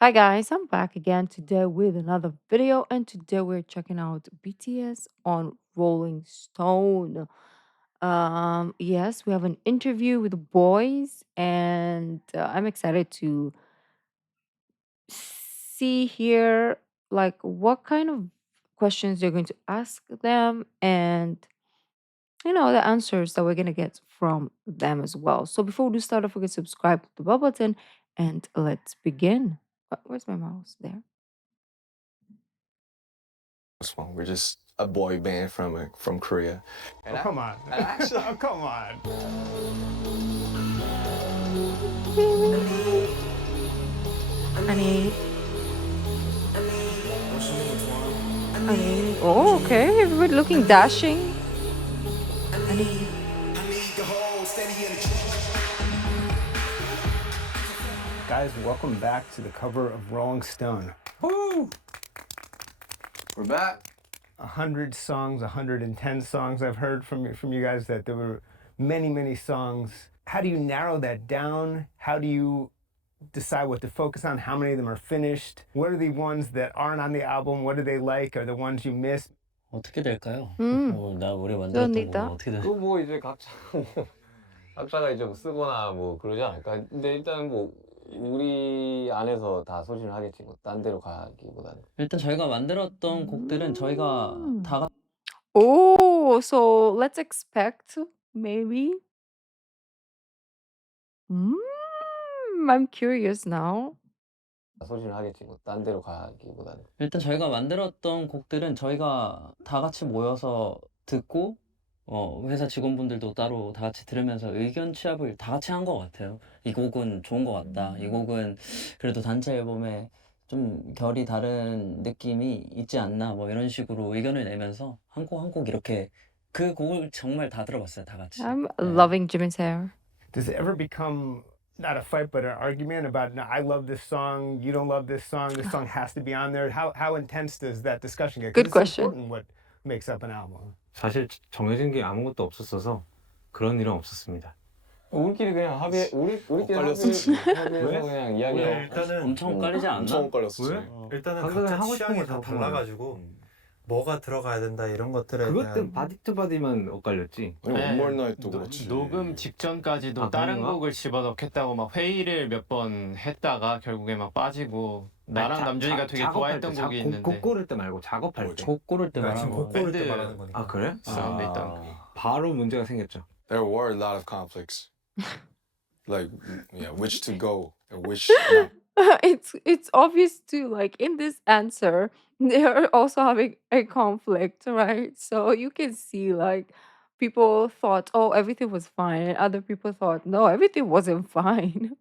Hi guys, I'm back again today with another video, and today we're checking out BTS on Rolling Stone. Yes, we have an interview with the boys, and I'm excited to see here like what kind of questions they're going to ask them, and the answers that we're gonna get from them as well. So before we do start, don't forget to subscribe to the bell button, and let's begin. Where's my mouse? There. One. We're just a boy band from Korea. Come on. Actually, Oh, come on. 아니, oh, okay. Everybody looking dashing. 아니, Guys, welcome back to the cover of Rolling Stone. woo! We're back. 100 songs, 110 songs I've heard from you guys, that there were many, many songs. How do you narrow that down? How do you decide what to focus on? How many of them are finished? What are the ones that aren't on the album? What do they like? Are the ones you missed? 어떻게 될까요? 음, 나 우리 만들었던 좋습니다. 거 어떻게 될? 뭐 이제 각자가 이제 뭐 쓰거나 뭐 그러지 않을까. 근데 일단 뭐 우리 안에서 다 소신을 하겠지. 뭐 딴 데로 가기보다는. 일단 저희가 만들었던 곡들은 저희가 다 Oh, so let's expect maybe. I'm curious now. 소신을 하겠지. 뭐 딴 데로 가기보다는. 일단 저희가 만들었던 곡들은 저희가 다 같이 모여서 듣고 회사 직원분들도 따로 다 같이 들으면서 의견 취합을 다 같이 한 것 같아요. 이 곡은 좋은 것 같다. 이 곡은 그래도 단체 앨범에 좀 결이 다른 느낌이 있지 않나 뭐 이런 식으로 의견을 내면서 한 곡 한 곡 이렇게 그 곡을 정말 다 들어봤어요, 다 같이. I'm 네. loving Jimin's hair. Does it ever become not a fight but an argument about, no, I love this song, you don't love this song has to be on there? How intense does that discussion get? 'Cause Good it's question. important what makes up an album. 사실 정해진 게 아무것도 없었어서 그런 일은 없었습니다. 우리끼리 그냥 우리끼리 엇갈렸었지. 합의해서 왜? 그냥 왜 이야기하고. 일단은 엄청 엇갈리지 않나? 엄청 엇갈렸었지. 왜? 일단은 각자가 각자 하고 싶은 취향이 거다 다 달라가지고 뭐가 들어가야 된다 이런 것들에 그것 때문에 대한 바디 투 바디만 엇갈렸지. 아니 네. 원몰 나이트도 그렇지. 녹음 직전까지도 아, 다른 그런가? 곡을 집어넣겠다고 막 회의를 몇 번 했다가 결국에 막 빠지고 나랑 남준이가 되게 좋아했던 곡이 있는데 곡 고를 때 말고 작업할 때. 곡 고를 때 그러니까 말하는 지금 거. 곡 고를 때 밴드 말하는 거니까. 아 그래? 사운드 있던 거. 바로 문제가 생겼죠. There were a lot of conflicts. Like, yeah, which to go and which not. It's obvious too, like in this answer, they are also having a conflict, right? So you can see like people thought, oh, everything was fine, and other people thought, no, everything wasn't fine.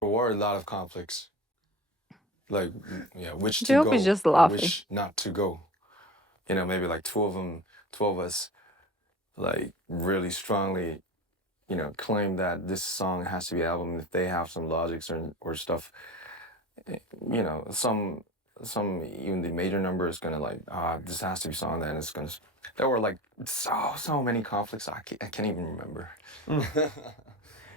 There were a lot of conflicts. Like, yeah, which to Jhope go is just and laughing. which not to go. You know, maybe like two of us, like really strongly, claim that this song has to be album. If they have some logics or stuff, some even the major number is gonna like, this has to be song. Then it's gonna. There were like so many conflicts. I can't even remember.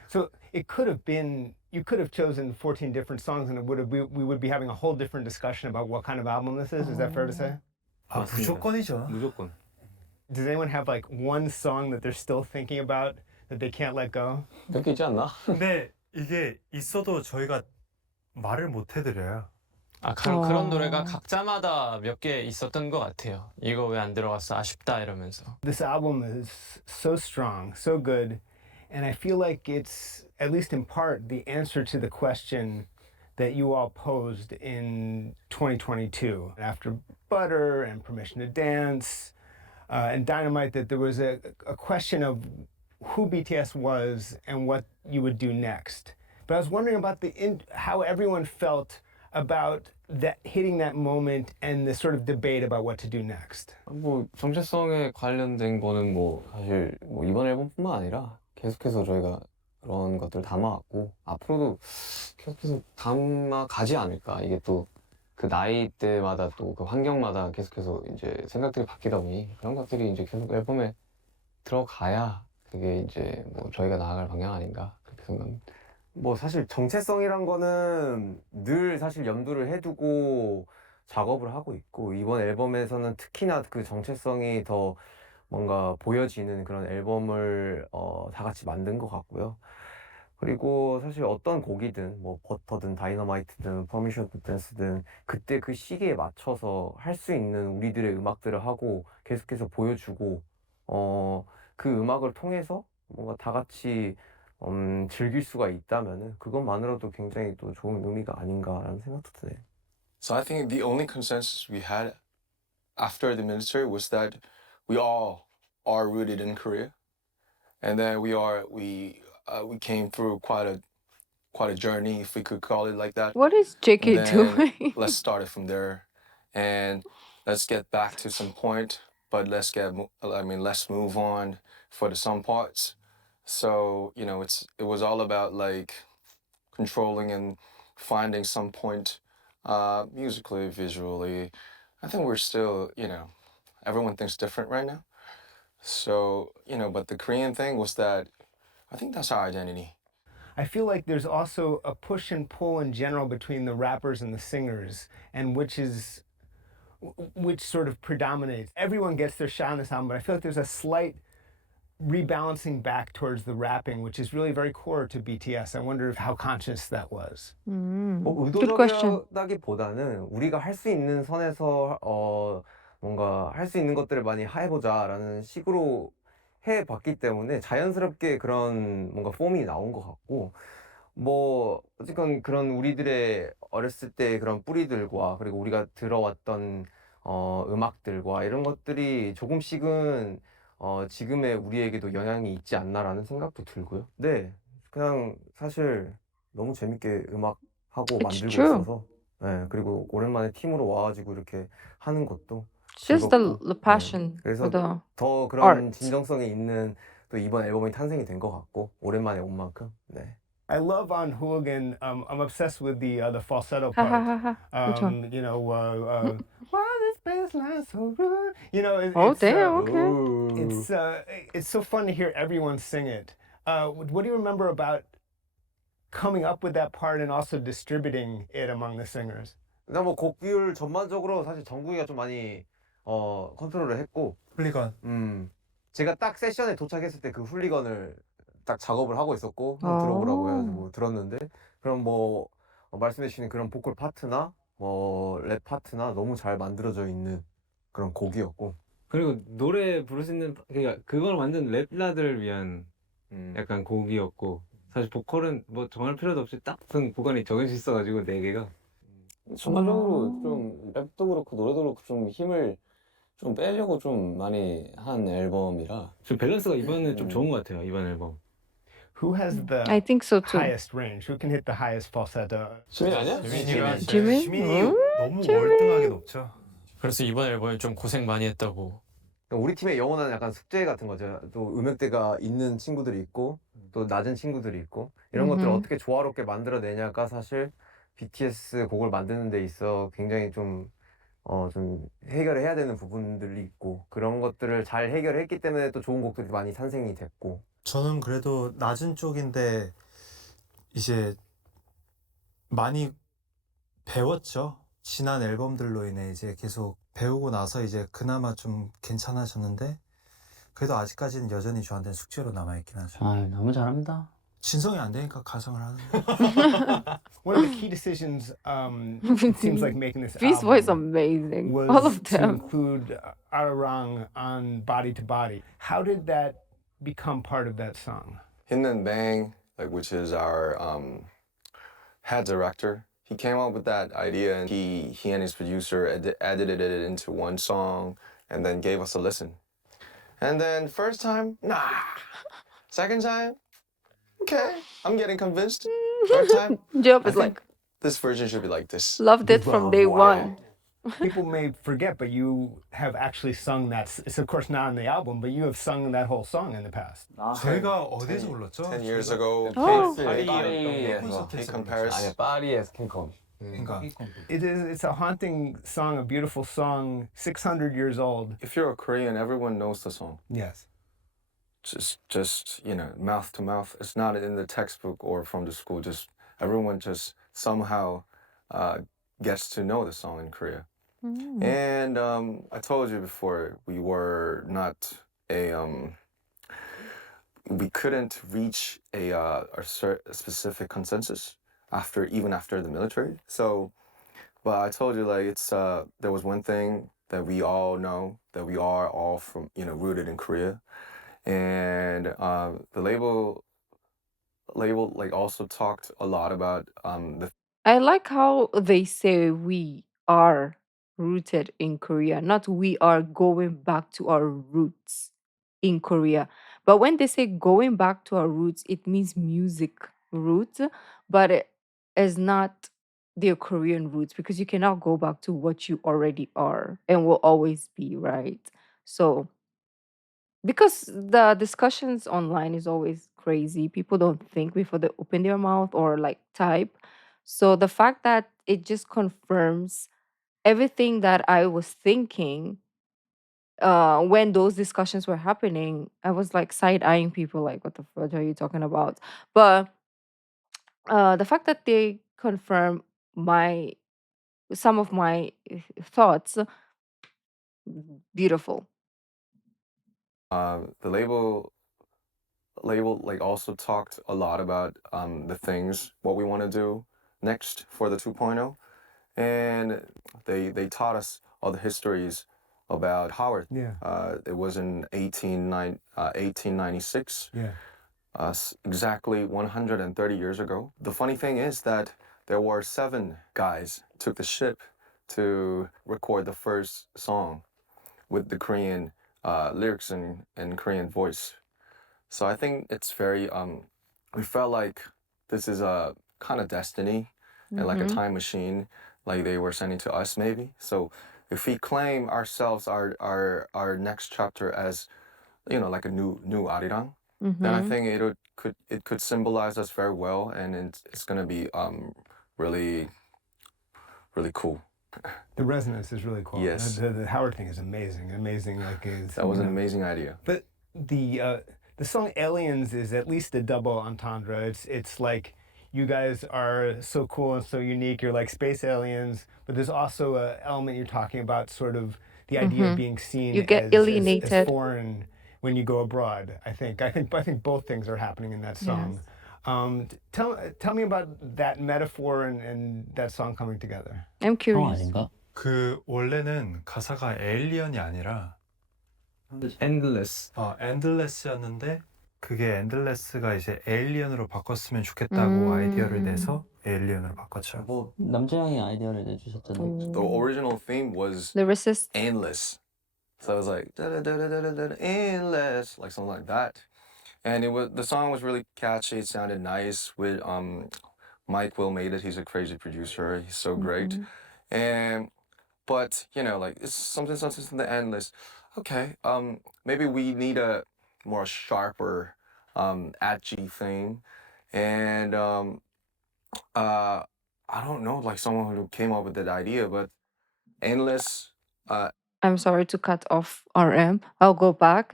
So it could have been, you could have chosen 14 different songs, and we would be having a whole different discussion about what kind of album this is. Is that fair to say? 아, 무조건이죠. 무조건. Does anyone have like one song that they're still thinking about that they can't let go? 몇 개 있지 않나? 근데 이게 있어도 저희가 말을 못 해드려요. 그런 노래가 각자마다 몇 개 있었던 것 같아요. 이거 왜 안 들어갔어? 아쉽다 이러면서. This album is so strong, so good, and I feel like it's, at least in part, the answer to the question that you all posed in 2022 after Butter and Permission to Dance and Dynamite, that there was a question of who BTS was and what you would do next. But I was wondering about how everyone felt about that, hitting that moment and the sort of debate about what to do next. 뭐 정체성에 관련된 거는 뭐 사실 뭐 이번 앨범뿐만 아니라 계속해서 저희가 그런 것들 담아왔고 앞으로도 계속해서 담아가지 않을까. 이게 또 그 나이대마다 또 그 환경마다 계속해서 이제 생각들이 바뀌다 보니 그런 것들이 이제 계속 앨범에 들어가야 그게 이제 뭐 저희가 나아갈 방향 아닌가 그렇게 생각합니다. 뭐 사실 정체성이란 거는 늘 사실 염두를 해두고 작업을 하고 있고 이번 앨범에서는 특히나 그 정체성이 더 뭔가 보여지는 그런 앨범을 다 같이 만든 것 같고요. 그리고 사실 어떤 곡이든 뭐 버터든 다이너마이트든 퍼미션 투 댄스든 그때 그 시기에 맞춰서 할 수 있는 우리들의 음악들을 하고 계속해서 보여주고 그 음악을 통해서 뭔가 다 같이 즐길 수가 있다면은 그것만으로도 굉장히 또 좋은 의미가 아닌가라는 생각도 드네요. So I think the only consensus we had after the military was that we all are rooted in Korea, and then we came through quite a journey, if we could call it like that. What is JK Then doing? let's start it from there, and let's get back to some point. But let's move on for some parts. So it was all about like controlling and finding some point, musically, visually. I think we're still, everyone thinks different right now. So but the Korean thing was that I think that's our identity. I feel like there's also a push and pull in general between the rappers and the singers, and which sort of predominates. Everyone gets their shot on this album, but I feel like there's a slight rebalancing back towards the rapping, which is really very core to BTS. I wonder how conscious that was. Good question. 의도적이라기보다는 우리가 할 수 있는 선에서 뭔가 할 수 있는 것들을 많이 해보자라는 식으로 해봤기 때문에 자연스럽게 그런 뭔가 폼이 나온 것 같고 뭐 어쨌건 그런 우리들의 어렸을 때 그런 뿌리들과 그리고 우리가 들어왔던 음악들과 이런 것들이 조금씩은 지금의 우리에게도 영향이 있지 않나라는 생각도 들고요. 네, 그냥 사실 너무 재밌게 음악하고 It's 만들고 true. 있어서 네, 그리고 오랜만에 팀으로 와가지고 이렇게 하는 것도 It's just 즐겁고 the 네, passion for 그래서 the 더 그런 art. 진정성이 있는 또 이번 앨범이 탄생이 된 것 같고 오랜만에 온 만큼 네. I love on Hooligan. I'm obsessed with the falsetto Ha ha part. ha ha. Which one? Why this bassline so rude? Oh it's damn. Okay. it's so fun to hear everyone sing it. What do you remember about coming up with that part and also distributing it among the singers? 일단 뭐 곡비율 전반적으로 사실 정국이가 좀 많이 컨트롤을 했고 훌리건. 제가 딱 세션에 도착했을 때 그 훌리건을 딱 작업을 하고 있었고 한번 아. 들어보라고 해가지고 들었는데 그럼 뭐 말씀해 주신 그런 보컬 파트나 뭐 랩 파트나 너무 잘 만들어져 있는 그런 곡이었고 그리고 노래 부를 수 있는 그러니까 그걸 만든 랩라들을 위한 약간 곡이었고 사실 보컬은 뭐 정할 필요도 없이 딱 무슨 구간이 정해져 있어가지고 4개가 전반적으로 좀 랩도 그렇고 노래도 그렇고 좀 힘을 좀 빼려고 좀 많이 한 앨범이라 좀 밸런스가 이번에 좀 좋은 것 같아요. 이번 앨범. Who has the I think so too. highest range? Who can hit the highest falsetto? 지민 아니야? 지민? 지민이 어? 너무 지민. 월등하게 높죠. 그래서 이번 앨범에 좀 고생 많이 했다고. 우리 팀의 영원한 약간 숙제 같은 거죠. 또 음역대가 있는 친구들이 있고 또 낮은 친구들이 있고 이런 것들을 어떻게 조화롭게 만들어내냐가 사실 BTS 곡을 만드는 데 있어 굉장히 좀 해결을 해야 되는 부분들이 있고 그런 것들을 잘 해결했기 때문에 또 좋은 곡들이 많이 탄생이 됐고 저는 그래도 낮은 쪽인데 이제 많이 배웠죠. 지난 앨범들로 인해 이제 계속 배우고 나서 이제 그나마 좀 괜찮아졌는데 그래도 아직까지는 여전히 저한테는 숙제로 남아있긴 하죠. 아, 너무 잘합니다. 진성이 안 되니까 가성을 하는 One of the key decisions, it seems like making this Beast voice album amazing. All was of to them. include Arirang on Body to Body. How did that become part of that song? Hin and Bang, which is our head director, he came up with that idea, and he and his producer edited it into one song, and then gave us a listen. And then first time, nah. Second time, okay, I'm getting convinced. Third time, Jhope I is think like this version should be like this. loved it from day one. People may forget, but you have actually sung that. It's of course not on the album, but you have sung that whole song in the past. 저희가 어디서 불렀죠? 10 years ago, Oh. K comparison. 파리에서 킹콩 그러니까 It's a haunting song, a beautiful song, 600 years old. If you're a Korean, everyone knows the song. Yes. just mouth to mouth. It's not in the textbook or from the school. Just everyone just somehow uh, gets to know the song in Korea. Mm. And I told you before, we were not a we couldn't reach a specific consensus even after the military. So, but I told you like it's there was one thing that we all know, that we are all from rooted in Korea, and the label like also talked a lot about the I like how they say we are rooted in Korea, not we are going back to our roots in Korea. But when they say going back to our roots, it means music roots, but it is not their Korean roots because you cannot go back to what you already are and will always be, right? So because the discussions online is always crazy, people don't think before they open their mouth or like type. So the fact that it just confirms everything that I was thinking when those discussions were happening, I was like side eyeing people like, what the fuck are you talking about? But the fact that they confirm my some of my thoughts, beautiful. the label like also talked a lot about the things what we want to do next for the 2.0, and they taught us all the histories about Howard. Yeah. It was in 1896. Yeah. Exactly 130 years ago. The funny thing is that there were 7 guys took the ship to record the first song with the Korean lyrics and Korean voice. So I think it's very we felt like this is a kind of destiny and like a Mm-hmm. time machine, like they were sending to us maybe. So if we claim ourselves our next chapter as like a new Arirang, then I Mm-hmm. think it could symbolize us very well, and it's gonna be really really cool. The resonance is really cool. Yes. The Howard thing is amazing. Amazing, like it's, That was an amazing idea. But the song "Aliens" is at least a double entendre. It's like you guys are so cool and so unique. You're like space aliens, but there's also a element you're talking about, sort of the idea of Mm-hmm. being seen You get as alienated. foreign when you go abroad. I think both things are happening in that Yes. song. Tell me about that metaphor and that song coming together. I'm 형 curious. 아닌가? 그 원래는 가사가 에일리언이 아니라 endless. 엔들레스였는데 그게 엔들레스가 이제 에일리언으로 바꿨으면 좋겠다고 아이디어를 내서 에일리언으로 바꿨죠. 뭐 남자 형이 아이디어를 내주셨잖아요. The original theme was Lyricist. endless. So it was like endless, like something like that. And the song was really catchy. It sounded nice. With Mike Will made it. He's a crazy producer. He's so great. Mhm. And but like it's something the endless. Okay. Maybe we need a more sharper edgy thing. And I don't know, like someone who came up with that idea, but endless. I'm sorry to cut off RM. I'll go back.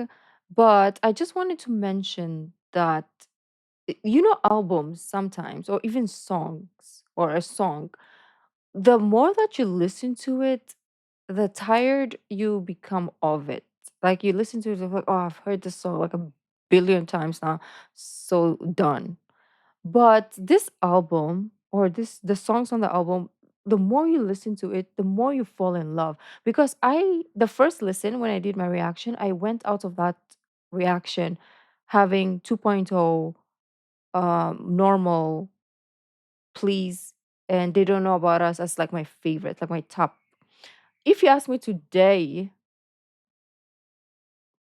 But I just wanted to mention that, albums sometimes, or even songs or a song, the more that you listen to it, the tired you become of it. Like you listen to it, it's like, oh, I've heard this song like a billion times now. So done. But this album or the songs on the album, the more you listen to it, the more you fall in love. Because the first listen when I did my reaction, I went out of that reaction having 2.0, normal, please, and they don't know about us as like my favorite, like my top. If you ask me today,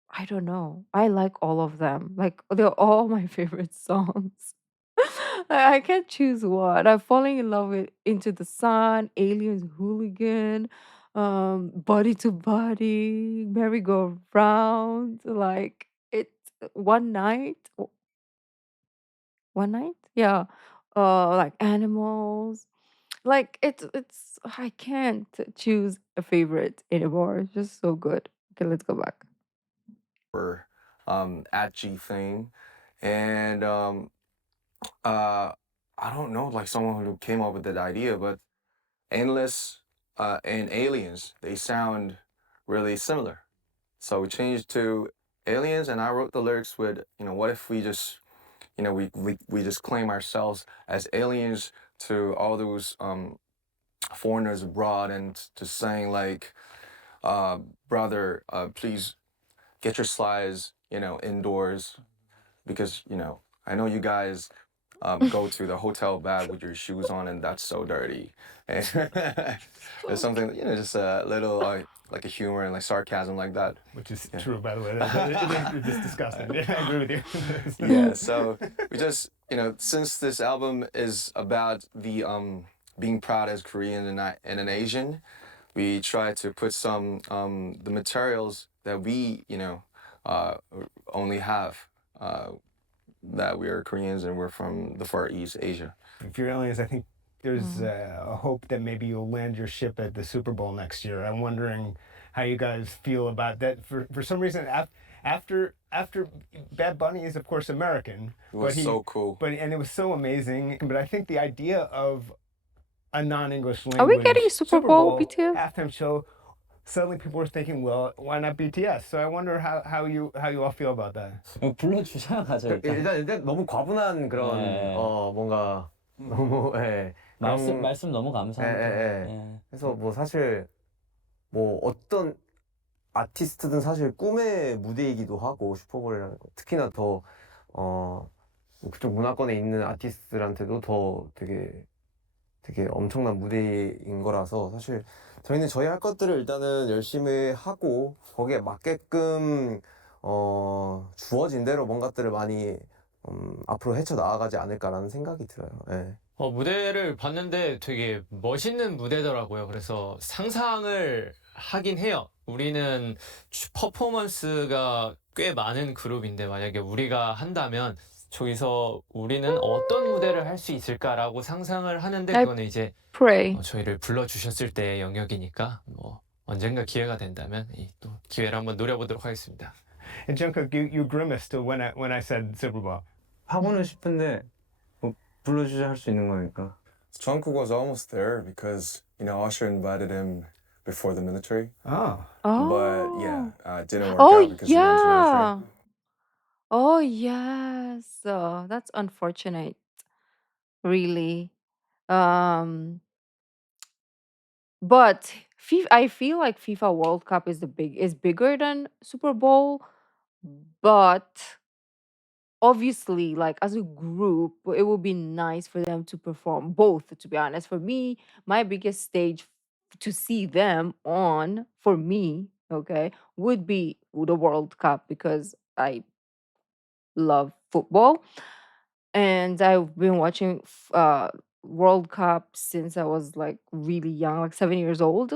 I don't know. I like all of them. Like they're all my favorite songs. I can't choose one. I'm falling in love with Into the Sun, Aliens Hooligan, Body to Body, Merry Go Round. Like it's one night. One night? Yeah. Like animals. Like it's I can't choose a favorite anymore. It's just so good. Okay, let's go back. at GFame, and I don't know, like someone who came up with that idea, but Endless and Aliens, they sound really similar. So we changed to Aliens, and I wrote the lyrics with, what if we just, we just claim ourselves as aliens to all those foreigners abroad, and just saying like, brother, please get your slides, indoors, because, I know you guys go to the hotel bag with your shoes on, and that's so dirty. And there's something, just a little like a humor and like sarcasm like that. Which is Yeah. true, by the way. It's just disgusting. Yeah, I agree with you. Yeah, so we just, since this album is about the being proud as Korean and an Asian, we try to put some the materials that we, uh, only have. That we are Koreans and we're from the Far East Asia. If you're aliens, I think there's a hope that maybe you'll land your ship at the Super Bowl next year. I'm wondering how you guys feel about that. For some reason, after Bad Bunny is of course American, It was so cool. and it was so amazing. But I think the idea of a non-English Are we language getting Super Bowl, BTS? halftime show, suddenly people were thinking, well, why not BTS? So I wonder how you all feel about that. 불러주셔야 가죠 일단. 일단 너무 과분한 그런 네. 뭔가 너무 말씀 너무 감사합니다. 예. 그래서 뭐 사실 뭐 어떤 아티스트든 사실 꿈의 무대이기도 하고 슈퍼볼이라는 거 특히나 더 그쪽 문화권에 있는 아티스트들한테도 더 되게 엄청난 무대인 거라서 사실 저희는 저희 할 것들을 일단은 열심히 하고 거기에 맞게끔 주어진 대로 뭔가들을 많이 앞으로 헤쳐나가지 않을까라는 생각이 들어요. 네. 무대를 봤는데 되게 멋있는 무대더라고요. 그래서 상상을 하긴 해요. 우리는 퍼포먼스가 꽤 많은 그룹인데 만약에 우리가 한다면 저기서 우리는 어떤 무대를 할 수 있을까라고 상상을 하는데 그거는 이제 저희를 불러주셨을 때의 영역이니까 뭐 언젠가 기회가 된다면 또 기회를 한번 노려보도록 하겠습니다. And Jungkook, you grimaced when I said Super Bowl. 하고는 싶은데 뭐 불러주셔야 할 수 있는 거니까. Jungkook was almost there because, Usher invited him before the military. Oh. But yeah, didn't work out because he went to military. Oh, yes. That's unfortunate. Really. But I feel like FIFA World Cup is bigger than Super Bowl, but obviously, like as a group, it would be nice for them to perform both, to be honest. For me, my biggest stage to see them on, for me, okay, would be the World Cup because I love football. And I've been watching World Cup since I was like really young, like 7 years old.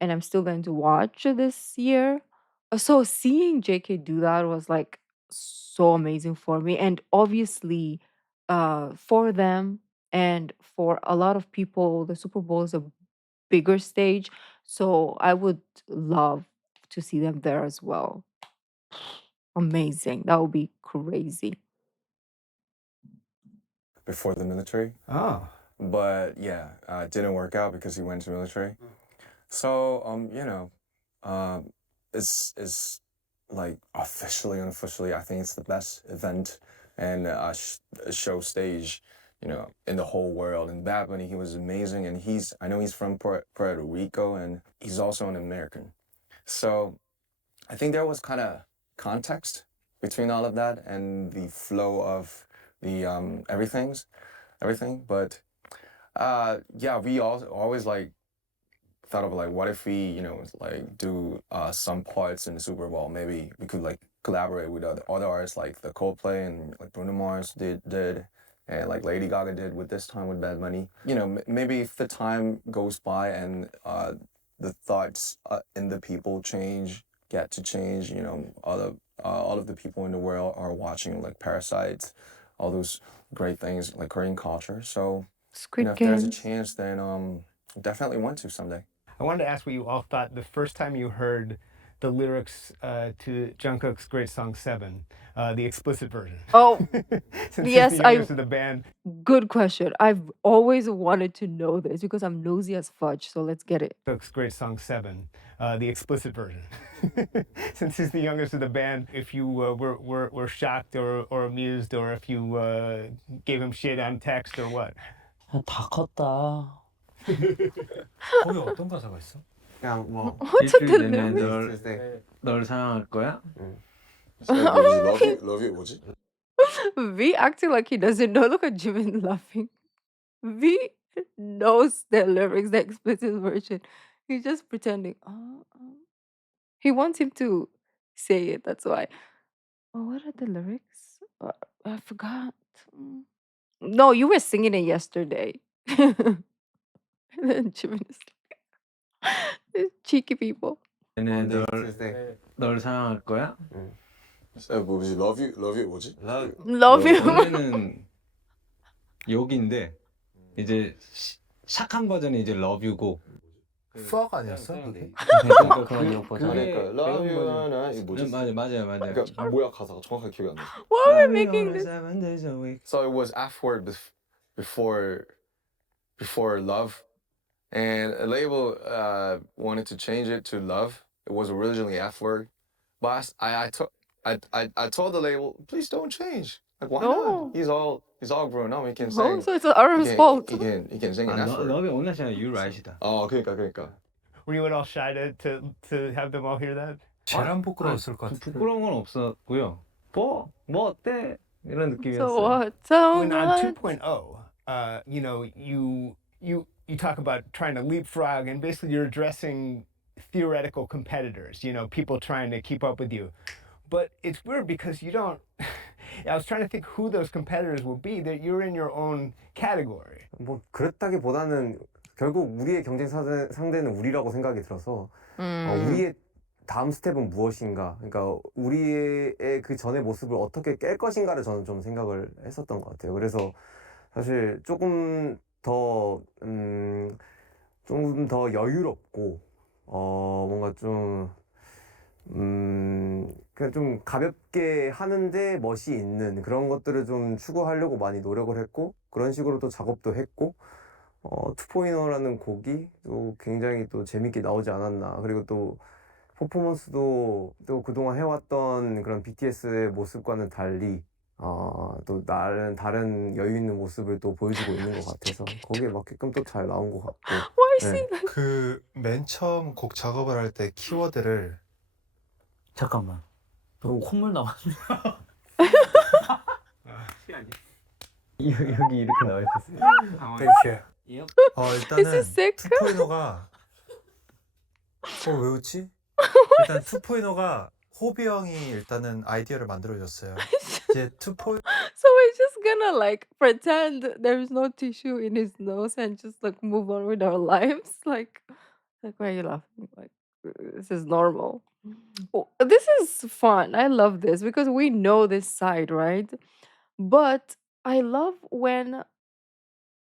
And I'm still going to watch this year. So seeing JK do that was like so amazing for me. And obviously, for them and for a lot of people, the Super Bowl is a bigger stage. So I would love to see them there as well. Amazing. That would be crazy. Before the military. Oh. But yeah, it didn't work out because he went to military. So, it's like officially, unofficially, I think it's the best event and show stage, in the whole world. And Bad Bunny, he was amazing. And I know he's from Puerto Rico and he's also an American. So I think there was kind of context between all of that and the flow of the everything. But yeah, we always like thought of like, what if we, like do some parts in the Super Bowl? Maybe we could like collaborate with other artists like the Coldplay and like Bruno Mars did and like Lady Gaga did with this time with Bad Bunny. Maybe if the time goes by and the thoughts in the people get to change, all of the people in the world are watching like Parasites, all those great things like Korean culture. So if there's a chance, then definitely want to someday. I wanted to ask what you all thought the first time you heard the lyrics to Jungkook's great song Seven, the explicit version. Oh, Since he's yes, the youngest of the band. good question. I've always wanted to know this because I'm nosy as fudge. So let's get it. Cook's great song Seven, the explicit version. Since he's the youngest of the band, if you were shocked or amused, or if you gave him shit on text or what. 다 컸다. 거기 어떤 가사가 있어? 그냥 뭐 What's 일주일 the 내내 lyrics? 널 사랑할 거야? love you 뭐지? V acting like he doesn't know. Look at Jimin laughing. V knows the lyrics, the explicit version. He's just pretending. He wants him to say it. That's why. Oh, what are the lyrics? I forgot. No, you were singing it yesterday. And then Jimin is like, these cheeky people. 내내 널 사랑할 거야? 뭐지? love you 뭐지? Love you. 원래는 욕인데 이제 샥한 버전이 이제 love you고. fuck 아니었어? 그게? 그런 버전. 그러니까 love you 하나 이거 뭐지? 맞아요. 그러니까 뭐야 가사가 정확하게 기억이 안 나. Why are we making this? 7 days a week. So it was F word before love, and a label wanted to change it to love. It was originally F word, but I told the label, please don't change. Like why Oh. not? He's all grown up. He can Oh, sing. so it's RM's fault. He can sing an F word. 너의 원하시는 you right이다. 그러니까. Were you at all shy to have them all hear that? 제일 안 부끄러웠을 것 좀 같은데. 부끄러운 건 없었고요. 뭐 어때? 이런 느낌이었어요. So what? So When on what? 2.0, you talk about trying to leapfrog, and basically you're addressing theoretical competitors, people trying to keep up with you. But it's weird because you don't. I was trying to think who those competitors will be. That you're in your own category. 뭐 그랬다기보다는 결국 우리의 경쟁 상대는 우리라고 생각이 들어서 우리의 다음 스텝은 무엇인가, 그러니까 우리의 그 전의 모습을 어떻게 깰 것인가를 저는 좀 생각을 했었던 것 같아요. 그래서 사실 조금 더 여유롭고 뭔가 좀 그냥 좀 가볍게 하는데 멋이 있는 그런 것들을 좀 추구하려고 많이 노력을 했고, 그런 식으로 또 작업도 했고, 2.0라는 곡이 또 굉장히 또 재밌게 나오지 않았나. 그리고 또 퍼포먼스도 또 그동안 해왔던 그런 BTS의 모습과는 달리 또 다른 여유 있는 모습을 또 보여주고 있는 것 같아서 거기에 맞게끔 또 잘 나온 것 같고. Why is he like? 그 맨 처음 곡 작업을 할 때 키워드를 잠깐만. 너 콧물 나왔네. 여기 이렇게 나와 있었어요. 이렇게 Is he 일단은 sick? 2.0가 왜 웃지? 일단 2.0가 호비 형이 일단은 아이디어를 만들어줬어요. 이제 2.0 So we're just gonna like pretend there's no tissue in his nose and just like move on with our lives. Like why are you laughing? Like this is normal. Oh, this is fun. I love this because we know this side, right? But I love when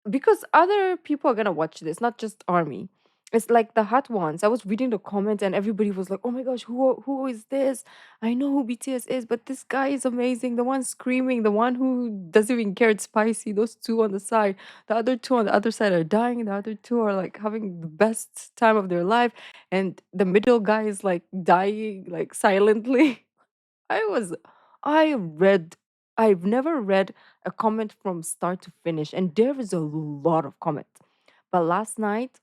because other people are gonna watch this, not just Army. It's like the hot ones. I was reading the comments and everybody was like, "Oh my gosh, who is this? I know who BTS is, but this guy is amazing. The one screaming, the one who doesn't even care it's spicy. Those two on the side, the other two on the other side are dying. The other two are like having the best time of their life, and the middle guy is like dying like silently." I've never read a comment from start to finish, and there is a lot of comments. But last night,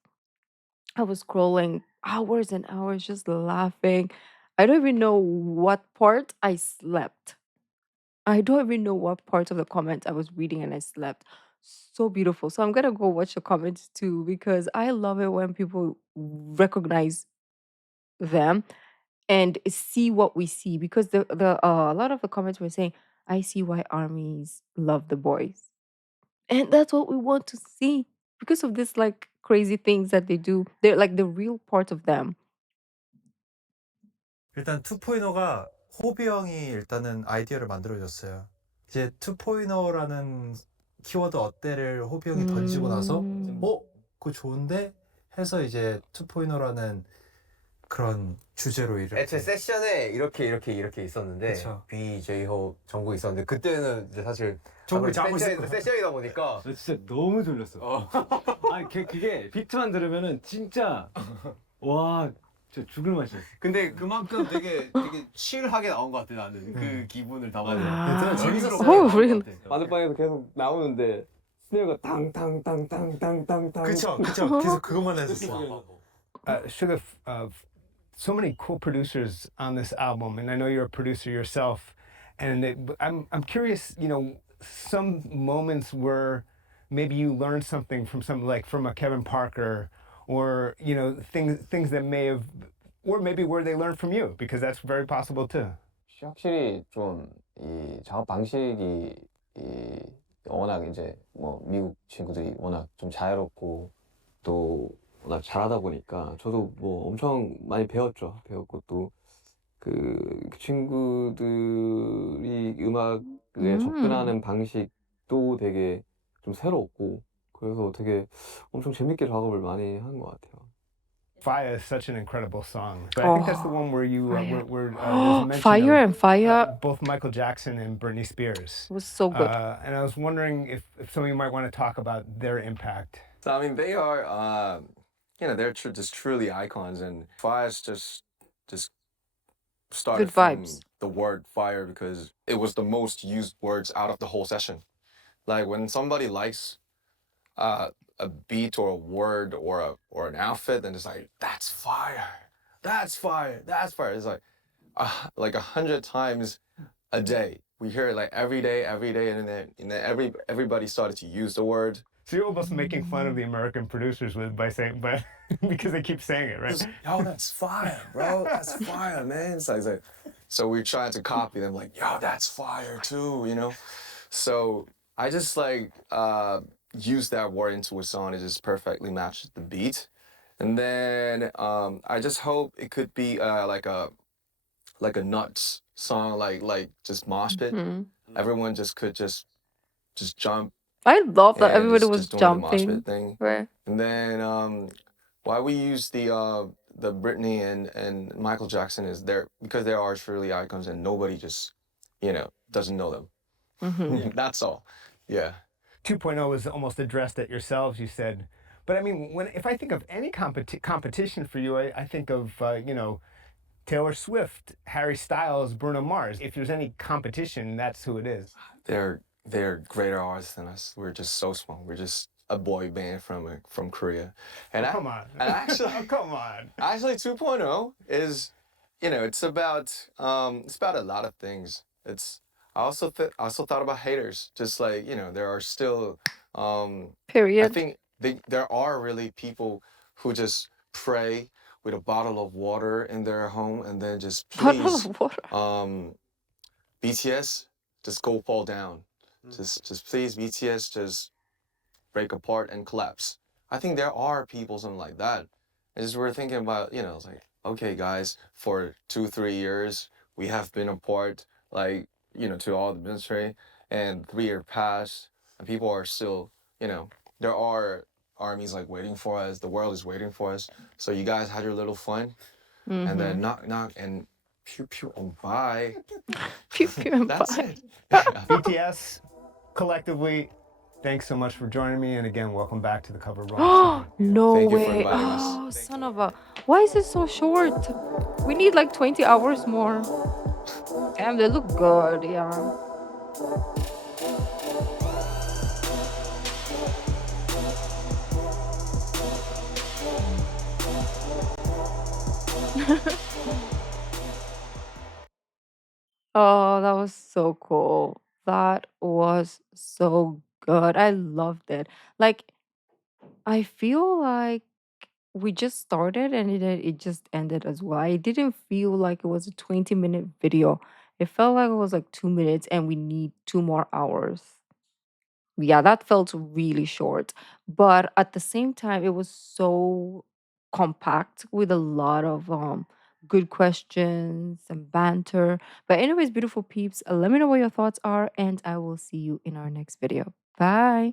I was scrolling hours and hours just laughing. I don't even know what part I slept. I don't even know what part of the comments I was reading and I slept. So beautiful. So I'm gonna go watch the comments too because I love it when people recognize them and see what we see because the a lot of the comments were saying I see why armies love the boys, and that's what we want to see because of this like crazy things that they do. They're like the real part of them. 일단 2.0가 호비 형이 일단은 아이디어를 만들어줬어요. 이제 2.0라는 키워드 어때를 호비 형이 던지고 나서 그거 좋은데 해서 이제 2.0라는 그런 주제로 이렇게. 애초에 세션에 이렇게 있었는데 그쵸. B, J-hope, 정국 있었는데 그때는 이제 사실 정국이 자고 있을 거. 세션이다 보니까 나 진짜 너무 졸렸어. 아니 그게 비트만 들으면은 진짜 와 진짜 죽을 맛이었어. 근데 그만큼 되게 칠하게 나온 것 같아 나는 그 기분을 담아내. 아. 재밌었어요. Oh, really? 마늘방에서 계속 나오는데 스네어가 땅땅땅땅땅땅땅. 그쵸. 계속 그것만 했었어. Suga, so many cool producers on this album, and I know you're a producer yourself. And I'm curious, some moments where maybe you learned something from from a Kevin Parker, or things that may have, or maybe where they learned from you, because that's very possible too. 확실히 좀 이 작업 방식이 이 워낙 이제 뭐 미국 친구들이 워낙 좀 자유롭고 또 워낙 잘하다 보니까 저도 뭐 엄청 많이 배웠죠. 배웠고 또 그 친구들이 음악에 접근하는 방식도 되게 좀 새로웠고 그래서 되게 엄청 재밌게 작업을 많이 한 것 같아요. Fire is such an incredible song. But I think that's the one where you Fire. where there's a mention Fire of, and Fire both Michael Jackson and Britney Spears. was so good. And I was wondering if some of you might want to talk about their impact. So I mean, they are, they're just truly icons, and Fire's just started Good from vibes. the word fire because it was the most used words out of the whole session. Like when somebody likes a beat or a word or an outfit, then it's like that's fire, that's fire, that's fire. It's like 100 times a day. We hear it like every day, and then everybody started to use the word. So you're almost making fun of the American producers by saying, but because they keep saying it, right? Yo, that's fire, bro. That's fire, man. It's like, so we're trying to copy them, like, yo, that's fire too. So I just use that word into a song. It just perfectly matches the beat. And then I just hope it could be like a nuts song, like just mosh pit. Mhm. Everyone could just jump. I love that and everybody was just doing the mosh jumping. pit thing. Right. And then why we use the Britney and Michael Jackson is because they are truly icons and nobody just doesn't know them. Mhm. That's all. Yeah. 2.0 was almost addressed at yourselves, you said. But I mean, if I think of any competition for you, I think of, Taylor Swift, Harry Styles, Bruno Mars. If there's any competition, that's who it is. They're greater artists than us. We're just so small. We're just a boy band from Korea. And Come on. And actually, Come on. Actually, 2.0 is, it's about a lot of things. I also thought about haters. Just like there are still, I Period. think there are really people who just pray with a bottle of water in their home and then just Bottle please, of water. BTS, just go fall down. Just please, BTS, just break apart and collapse. I think there are people something like that. And just we're thinking about, it's like, okay, guys, for 2-3 years we have been apart, like, to all the ministry, and 3 years passed, and people are still, there are armies like waiting for us. The world is waiting for us. So you guys had your little fun, and then Mhm. knock knock and pew pew and bye. Pew pew and That's bye. it. BTS, collectively, thanks so much for joining me. And again, welcome back to the Cover Wrong. No Thank you for way. inviting us. Oh, Thank son of a. Why is it so short? We need like 20 hours more. Damn, they look good. Yeah. Oh, that was so cool. That was so good. I loved it. Like, I feel like we just started and it just ended as well. I didn't feel like it was a 20-minute video. It felt like it was like 2 minutes and we need 2 more hours. Yeah, that felt really short. But at the same time, it was so compact with a lot of good questions and banter. But anyways, beautiful peeps, let me know what your thoughts are and I will see you in our next video. Bye.